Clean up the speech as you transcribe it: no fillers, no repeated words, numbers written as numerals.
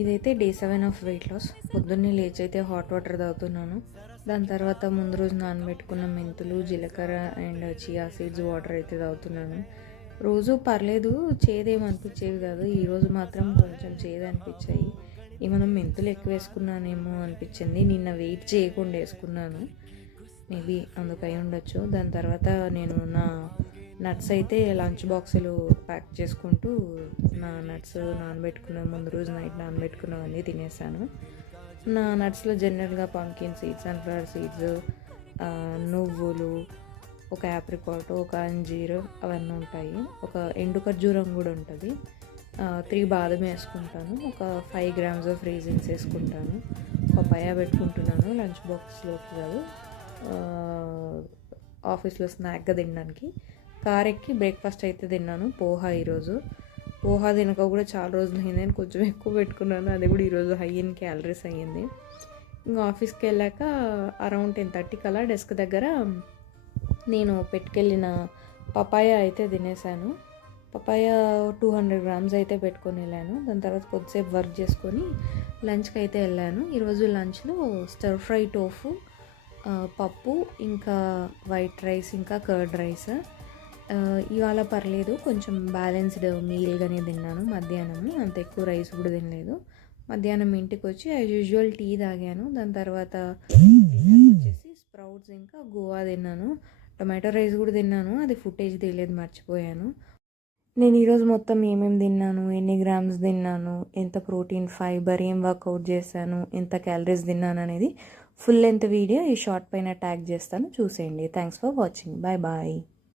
ఇదైతే day 7 of weight loss. పొద్దున్నే లేచి అయితే హాట్ వాటర్ తాగుతున్నాను. దాని తర్వాత ముందు రోజు నానబెట్టుకున్న మెంతులు, జీలకర్ర అండ్ చియా సీడ్స్ వాటర్ అయితే తాగుతున్నాను. రోజు పర్లేదు, చేదేమనిపించేవి కాదు. ఈరోజు మాత్రం కొంచెం చేదు అనిపించాయి. ఏమైనా మెంతులు ఎక్కువ వేసుకున్నానేమో అనిపించింది. నిన్న వెయిట్ చేయకుండా వేసుకున్నాను, మేబీ అందుకై ఉండొచ్చు. దాని తర్వాత నేను నా నట్స్ అయితే లంచ్ బాక్సులు ప్యాక్ చేసుకుంటూ నా నట్స్ నానబెట్టుకున్న ముందు రోజు నైట్ నానబెట్టుకున్నవన్నీ తినేసాను. నా నట్స్లో జనరల్గా పంకిన్ సీడ్స్, సన్ఫ్లవర్ సీడ్స్, నువ్వులు, ఒక యాప్రికాట్, ఒక అంజీర్ అవన్నీ ఉంటాయి. ఒక ఎండు ఖర్జూరం కూడా ఉంటుంది. 3 బాదం వేసుకుంటాను. ఒక 5 grams ఆఫ్ రైజిన్స్ వేసుకుంటాను. పపాయ పెట్టుకుంటున్నాను లంచ్ బాక్స్లోకి కాదు, ఆఫీస్లో స్నాక్గా తినడానికి. కార్ ఎక్కి బ్రేక్ఫాస్ట్ అయితే తిన్నాను, పోహా. ఈరోజు పోహా తినక కూడా చాలా రోజులు అయింది. నేను కొంచెం ఎక్కువ పెట్టుకున్నాను, అది కూడా ఈరోజు హై ఇన్ క్యాలరీస్ అయ్యింది. ఇంకా ఆఫీస్కి వెళ్ళాక అరౌండ్ 10:30 కల్లా డెస్క్ దగ్గర నేను పెట్టుకెళ్ళిన పపాయ అయితే తినేసాను. పపాయ 200 grams అయితే పెట్టుకొని వెళ్ళాను. దాని తర్వాత కొద్దిసేపు వర్క్ చేసుకొని లంచ్కి అయితే వెళ్ళాను. ఈరోజు లంచ్లో స్టర్ ఫ్రై టోఫు, పప్పు, ఇంకా వైట్ రైస్, ఇంకా కర్డ్ రైస్. ఇవాళ పర్లేదు, కొంచెం బ్యాలెన్స్డ్ మీల్గానే తిన్నాను. మధ్యాహ్నం అంత ఎక్కువ రైస్ కూడా తినలేదు. మధ్యాహ్నం ఇంటికి వచ్చి యాజ్ యూజువల్ టీ తాగాను. దాని తర్వాత వచ్చేసి స్ప్రౌట్స్ ఇంకా గోవా తిన్నాను. టొమాటో రైస్ కూడా తిన్నాను, అది ఫుటేజ్ తెలియదు, మర్చిపోయాను. నేను ఈరోజు మొత్తం ఏమేమి తిన్నాను, ఎన్ని గ్రామ్స్ తిన్నాను, ఎంత ప్రోటీన్, ఫైబర్, ఏం వర్కౌట్ చేశాను, ఎంత క్యాలరీస్ తిన్నాను అనేది ఫుల్ లెంత్ వీడియో ఈ షార్ట్ పైన ట్యాగ్ చేస్తాను, చూసేయండి. Thanks for watching. Bye bye.